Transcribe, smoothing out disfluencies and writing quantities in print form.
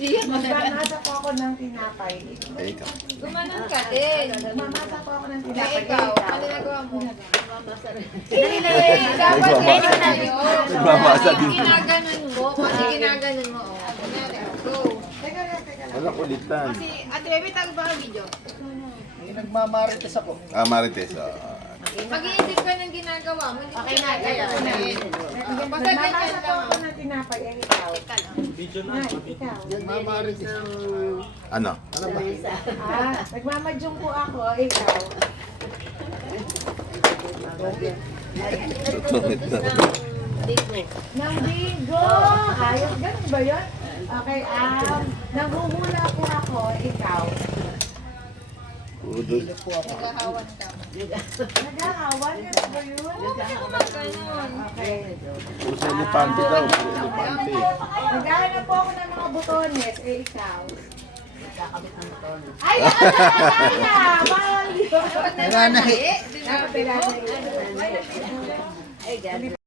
Magmamasa po ako ng tinapay. Ay, ikaw. Gumanon ka din. Magmamasa po ako ng Eh, tinapay. ikaw, ano nagawa mo? Dali na Eh, dapat Nagmamasa. ganun Nagmamasa din. ginaganon mo. Kasi ginaganon mo. Oh. Kunyari, go. Teka lang, teka lang. Walang kulitan. Si Ate Bebe, tago ba ang video? Nagmamarites ako. Ah, Marites. Mag-iisip ka ng ginagawa mo. Okay na, Magmamasa po ako ng tinapay. Eh, ikaw. Na, ikaw. Nagmamarites. Ano? Nagmamadyong po ako. Ikaw. Nang bigo! Ayos, ganun ba yun? Okay, nanghuhula po ako. Ikaw. Udol. Naghahawan ka. Naghahawan, ganun ba yun? Ganon. Okay. Puso elepante daw. Puso elepante. Naghahanap po ako ng mga butones. Eh, ikaw. Kakabit ng motor. Ay, kaya! Bawal yun! Nananahi. Dapat pinanay. Ay, God.